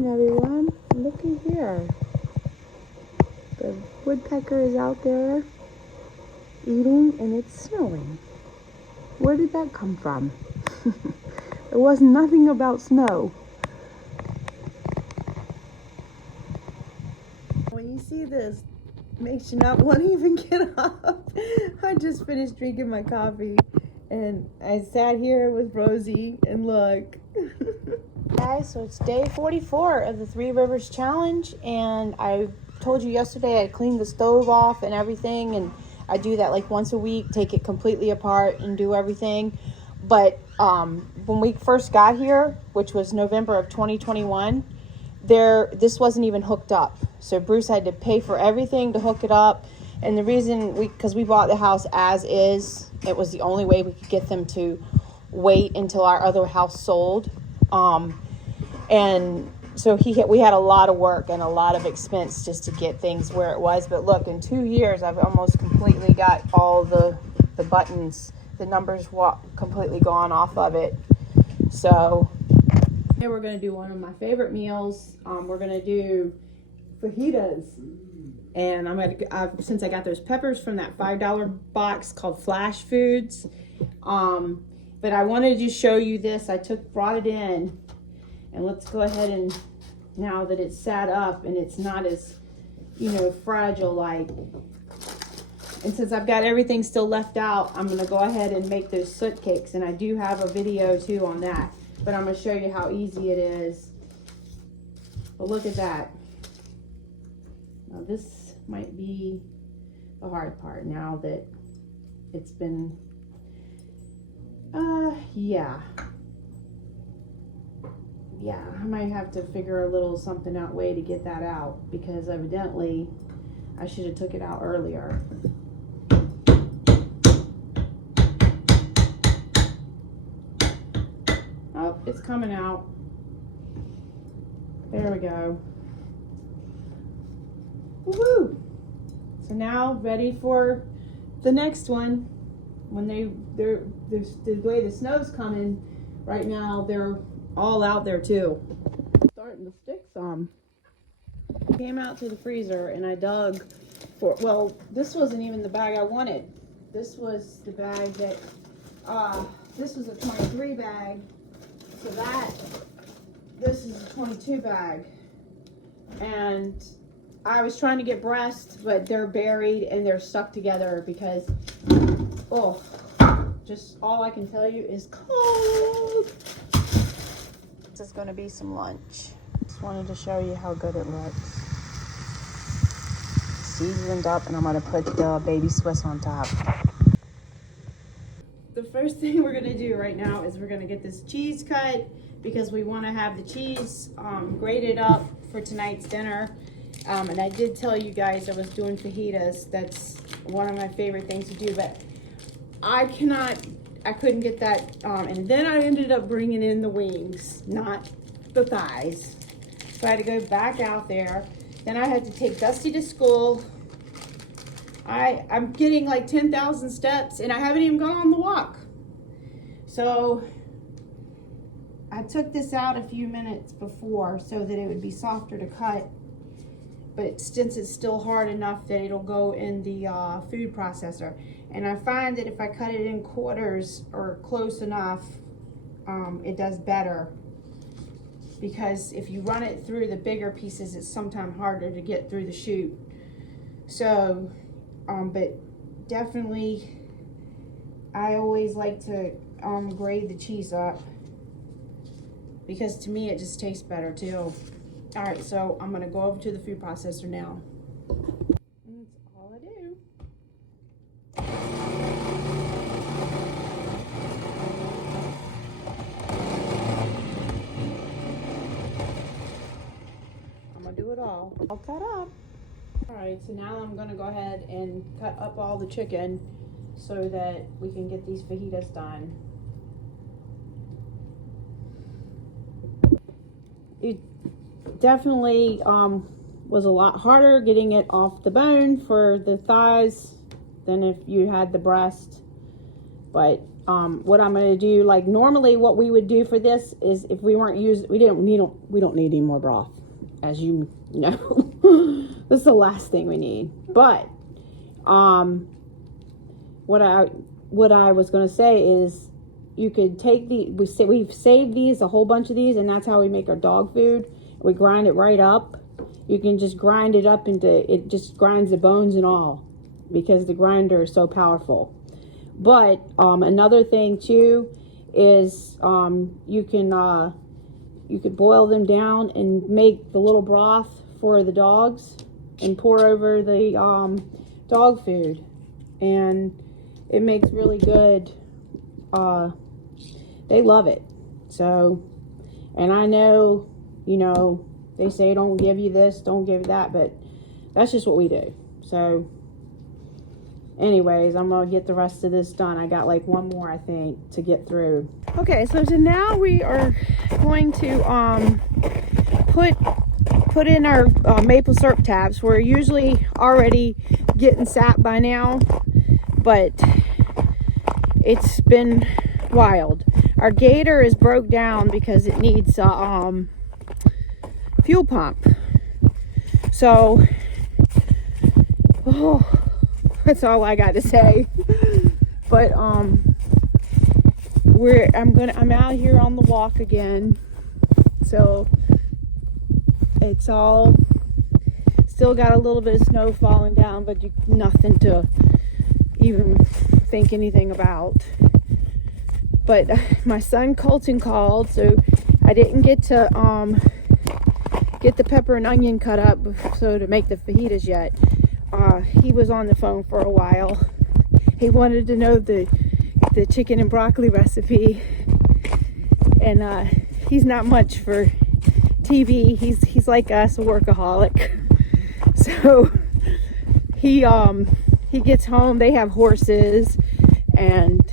morning, everyone. Looky here. The woodpecker is out there eating, and it's snowing. Where did that come from? There was nothing about snow. When you see this, it makes you not want to even get up. I just finished drinking my coffee, and I sat here with Rosie, and look. Guys, so it's day 44 of the 3 Rivers Challenge, and I told you yesterday I cleaned the stove off and everything, and I do that like once a week, take it completely apart and do everything. But when we first got here, which was November of 2021, this wasn't even hooked up. So Bruce had to pay for everything to hook it up. And the reason because we bought the house as is, it was the only way we could get them to wait until our other house sold. And so we had a lot of work and a lot of expense just to get things where it was. But look, in 2 years, I've almost completely got all the buttons, the numbers completely gone off of it. So today we're going to do one of my favorite meals. We're going to do fajitas. And since I got those peppers from that $5 box called Flash Foods. But I wanted to show you this. I brought it in. And let's go ahead and, now that it's sat up and it's not as, fragile like. And since I've got everything still left out, I'm going to go ahead and make those soot cakes. And I do have a video too on that. But I'm going to show you how easy it is. But look at that. Now this might be the hard part now that it's been, yeah, I might have to figure a little something out way to get that out, because evidently I should have took it out earlier. Oh, it's coming out. There we go. Woohoo! So now ready for the next one. When the way the snow's coming right now, they're all out there too. Starting to stick some. Came out to the freezer and I dug for, well, this wasn't even the bag I wanted. This was the bag that, this was a 23 bag. So this is a 22 bag. And I was trying to get breasts, but they're buried and they're stuck together because, just all I can tell you is cold. This is going to be some lunch. Just wanted to show you how good it looks. Seasoned up, and I'm going to put the baby Swiss on top. The first thing we're going to do right now is we're going to get this cheese cut, because we want to have the cheese grated up for tonight's dinner. And I did tell you guys I was doing fajitas. That's one of my favorite things to do, but I couldn't get that, and then I ended up bringing in the wings, not the thighs. So I had to go back out there. Then I had to take Dusty to school. I'm getting like 10,000 steps, and I haven't even gone on the walk. So I took this out a few minutes before so that it would be softer to cut. But since it's still hard enough that it'll go in the food processor. And I find that if I cut it in quarters or close enough, it does better. Because if you run it through the bigger pieces, it's sometimes harder to get through the chute. So, but definitely, I always like to grade the cheese up, because to me it just tastes better too. All right, so I'm gonna go over to the food processor now. That's all I do. I'm gonna do it all cut up. All right, so now I'm gonna go ahead and cut up all the chicken so that we can get these fajitas done. It definitely was a lot harder getting it off the bone for the thighs than if you had the breast, but what I'm going to do, like normally what we would do for this is if we weren't using, we don't need any more broth, as you know. This is the last thing we need. But what I was going to say is you could take we've saved these, a whole bunch of these, and that's how we make our dog food. We grind it right up. You can just grind it up it just grinds the bones and all, because the grinder is so powerful. But another thing too is you could boil them down and make the little broth for the dogs and pour over the dog food, and it makes really good. They love it. So, and I know, you know, they say don't give you this, don't give you that, but that's just what we do. So anyways, I'm gonna get the rest of this done. I got like one more, I think, to get through. Okay, so now we are going to put in our maple syrup tabs. We're usually already getting sapped by now, but it's been wild. Our gator is broke down because it needs a fuel pump. So, oh, that's all I got to say. But I'm out here on the walk again. So it's all still got a little bit of snow falling down, but nothing to even think anything about. But my son Colton called, so I didn't get to get the pepper and onion cut up so to make the fajitas yet. He was on the phone for a while. He wanted to know the chicken and broccoli recipe, and he's not much for TV. He's like us, a workaholic. So he gets home. They have horses and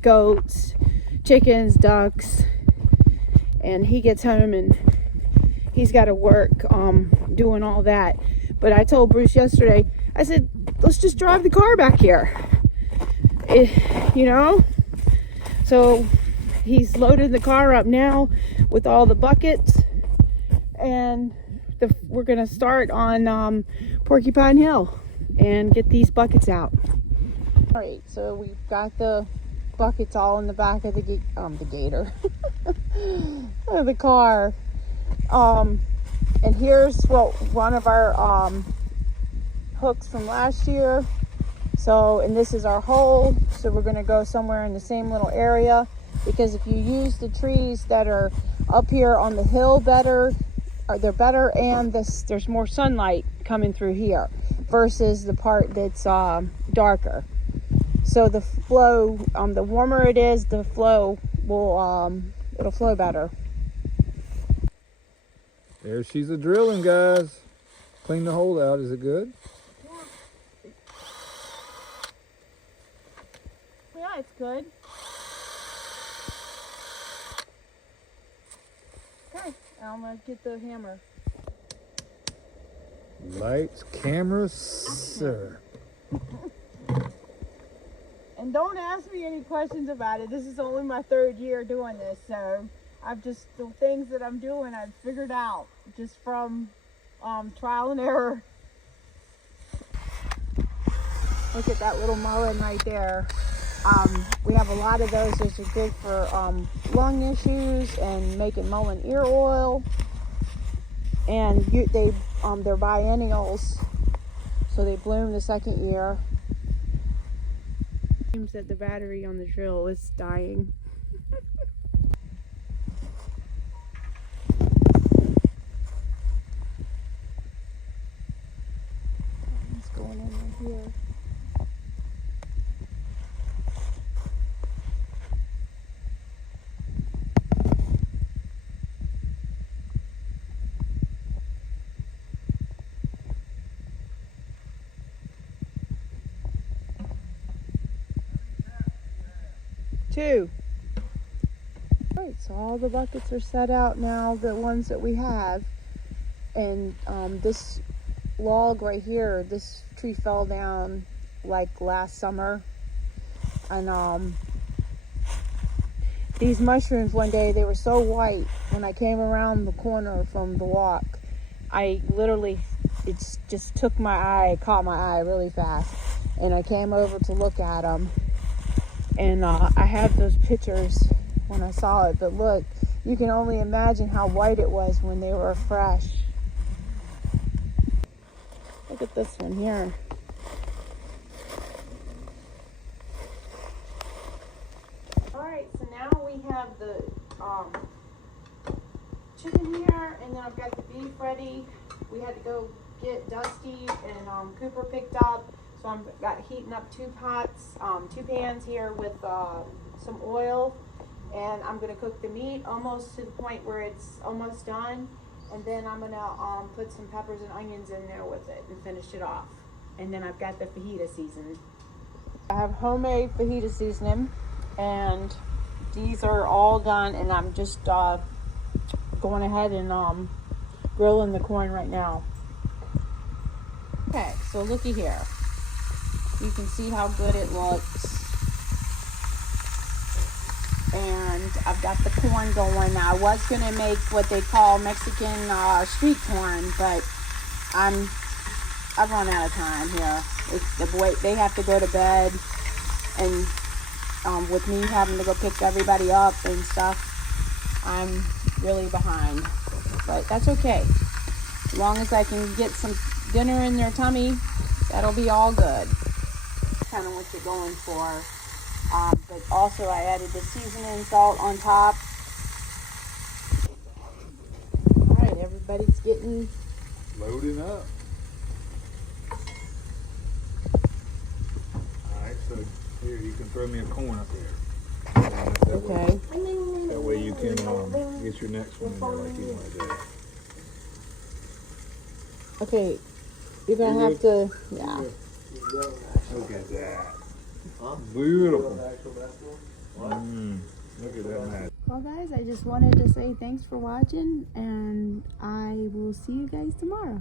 goats, chickens, ducks, and he gets home and he's got to work doing all that. But I told Bruce yesterday, I said, let's just drive the car back here. You know? So he's loaded the car up now with all the buckets, and we're going to start on Porcupine Hill and get these buckets out. All right, so we've got the buckets all in the back of the gator, of the car. And here's one of our hooks from last year. So, and this is our hole. So we're going to go somewhere in the same little area, because if you use the trees that are up here on the hill they're better, and there's more sunlight coming through here versus the part that's darker. So the flow, the warmer it is, the flow will it'll flow better. There she's a drilling, guys. Clean the hole out. Is it good? Yeah, it's good. Okay, I'm gonna get the hammer. Lights, camera, sir. And don't ask me any questions about it. This is only my 3rd year doing this, so the things that I'm doing, I've figured out just from trial and error. Look at that little mullein right there. We have a lot of those. Those are good for lung issues and making mullein ear oil. And they're biennials, so they bloom the 2nd year. Seems that the battery on the drill is dying. What's going on right here? Two. Right, so all the buckets are set out now, the ones that we have. And this log right here, this tree fell down like last summer. And these mushrooms one day. They were so white when I came around the corner from the walk. I literally, it just took my eye, caught my eye really fast. And I came over to look at them. And I had those pictures when I saw it. But look, you can only imagine how white it was when they were fresh. Look at this one here. Alright, so now we have the chicken here, and then I've got the beef ready. We had to go get Dusty and Cooper picked up. So I've got heating up 2 pots, 2 pans here with some oil. And I'm going to cook the meat almost to the point where it's almost done. And then I'm going to put some peppers and onions in there with it and finish it off. And then I've got the fajita seasoning. I have homemade fajita seasoning. And these are all done. And I'm just going ahead and grilling the corn right now. Okay, so looky here. You can see how good it looks. And I've got the corn going now. I was going to make what they call Mexican street corn, but I've run out of time here. They have to go to bed, and with me having to go pick everybody up and stuff, I'm really behind. But that's okay. As long as I can get some dinner in their tummy, that'll be all good. Kind of what you're going for. But also I added the seasoning salt on top. Alright, everybody's getting Loading up. Alright, so here you can throw me a corn up there. okay. That way you can get your next one in there like you want to do. Okay, you're gonna have to, yeah. Look at that. Beautiful. Look at that magic. Well guys, I just wanted to say thanks for watching, and I will see you guys tomorrow.